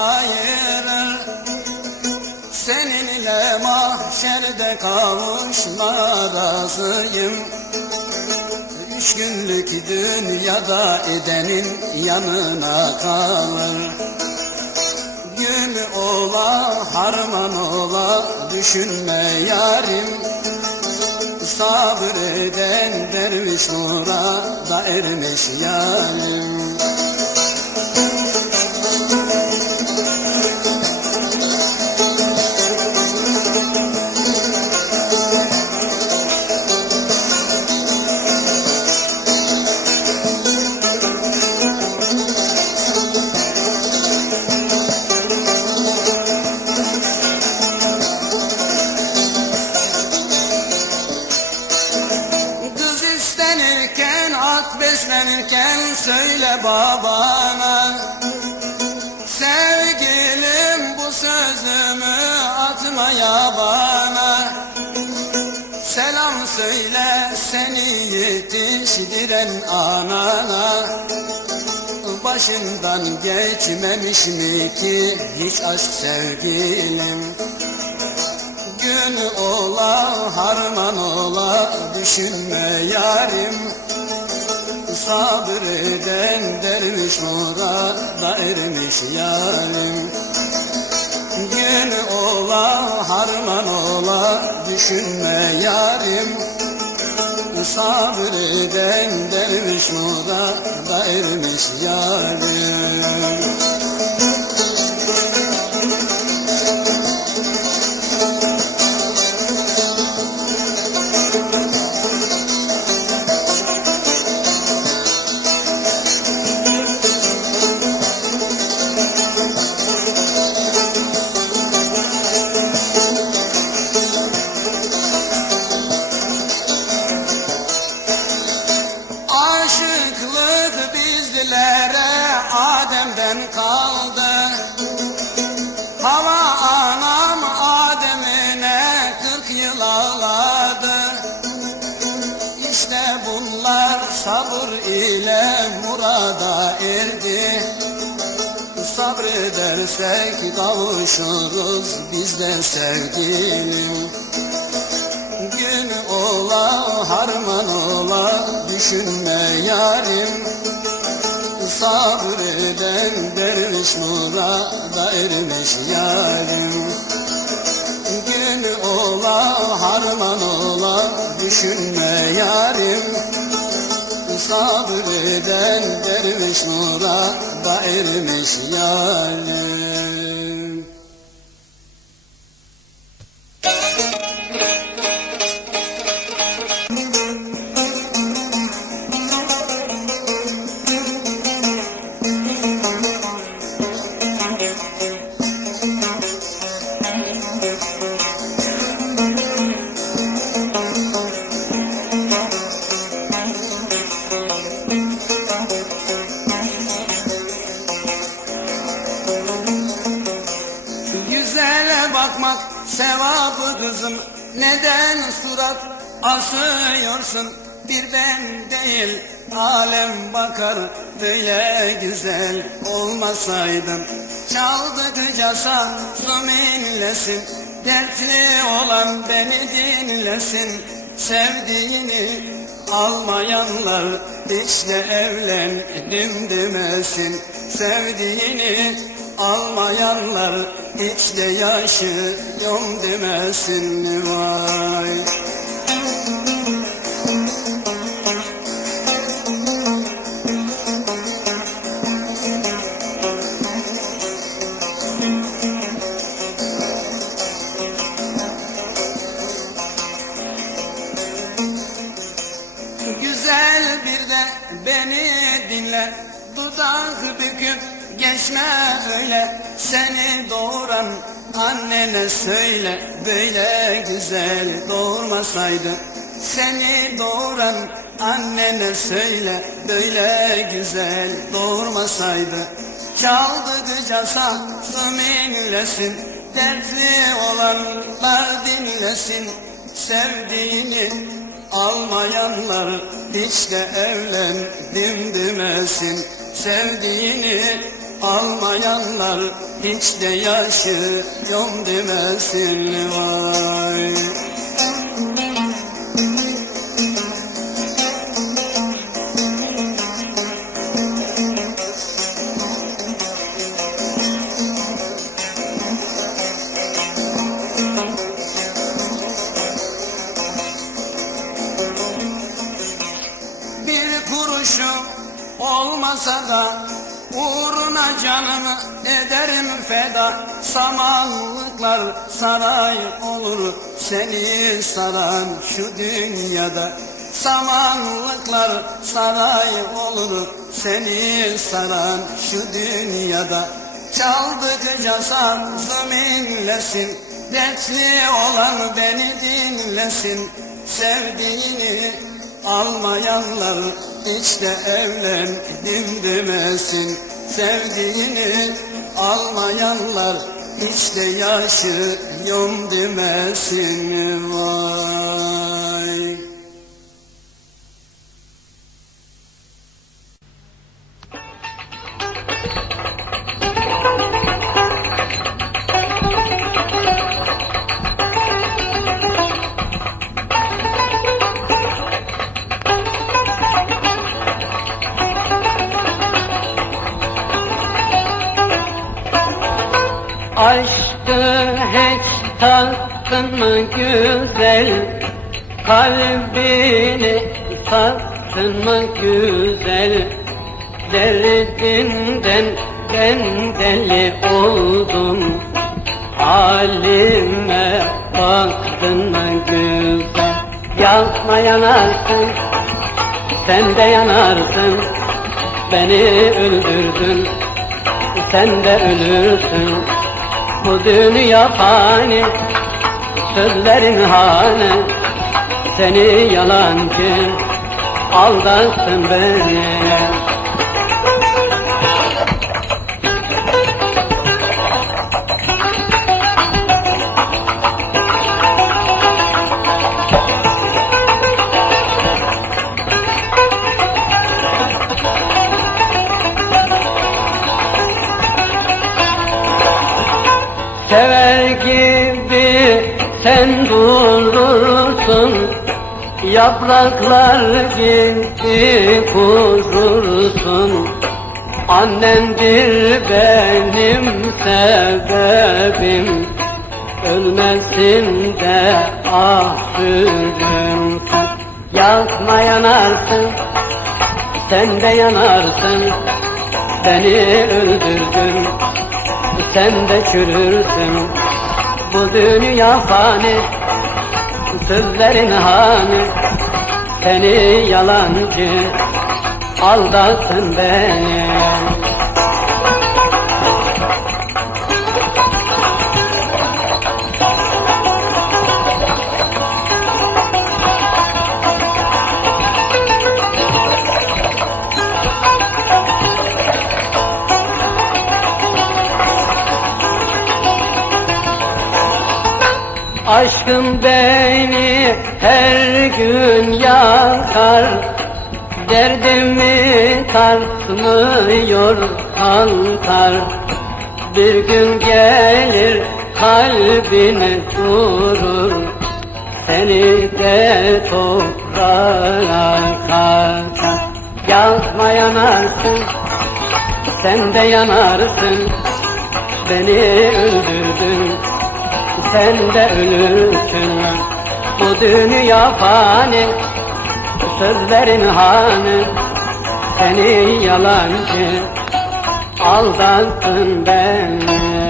Kayırır Seninle mahşerde kavuşmaya razıyım. Üç günlük dünyada edenin yanına kalır. Gün ola harman ola düşünme yarim. Sabreden derviş nura da ermiş yarim söyle babana Sevgilim bu sözümü atma yabana. Selam söyle seni yetiştiren anana. Başından geçmemiş mi ki hiç aşk sevgilim? Gün ola harman ola düşünme yarim Sabreden derviş nura da ermiş yarim. Gün ola harman ola düşünme yarim. Sabreden derviş nura da ermiş Adem'den kaldı Hava anam Adem'ine kırk yıl ağladı. İşte bunlar sabır ile murada erdi. Sabredersek kavuşuruz biz de sevgilim. Gün ola harman ola düşünme yarim Sabreden derviş murada ermiş yarim. Gün ola harman ola düşünme yarim. Sabreden derviş murada ermiş yarim sevabı kızım Neden surat asıyorsun? Bir ben değil alem bakar Böyle güzel olmasaydın Çaldıkça su minlesin Dertli olan beni dinlesin. Sevdiğini almayanlar işte evlendim demesin. Sevdiğini almayanlar hiç de yaşıyorum demesin vay? Güzel bir de beni dinle Dudak büküp geçme öyle Seni doğuran annene söyle Böyle güzel doğurmasaydı Seni doğuran annene söyle Böyle güzel doğurmasaydı Çaldıkça saksı minlesin Dertli olanlar dinlesin. Sevdiğini almayanlar hiç de evlendim demesin. Sevdiğini almayanlar hiç de yaşıyorum demesin vay. Bir kuruşum olmasa da Uğruna canımı ederim feda. Samanlıklar saray olur. Seni saran şu dünyada Samanlıklar saray olur. Seni saran şu dünyada Çaldıkça sazım inlesin Dertli olan beni dinlesin. Sevdiğini almayanlar de evlendim demesin Sevdiğini almayanlar de yaşıyorum demesin vay Aşkı hiç tattın mı güzel. Kalbini sattın mı güzel. Derdinden ben deli oldum. Halime baktın mı güzel. Yakma yanarsın Sen de yanarsın. Beni öldürdün Sen de ölürsün bu dünya fani Sözlerin hane Seni yalancı Aldattın beni Sever gibi sen durursun Yapraklar gibi kurursun. Annemdir benim sebebim Ölmesin de ah sürünsün Yakma yanarsın sen de yanarsın Beni öldürdün sen de çürürsün. Bu dünya fani Sözlerin hani. Seni yalancı Aldattın beni Aşkın beni her gün yakar Derdimi tartmıyor kantar. Bir gün gelir kalbine durur Seni de toprağa katar. Yakma yanarsın sen de yanarsın Beni öldürdün sen de ölürsün Bu dünya fani Sözlerin hani Seni yalancı Aldattın beni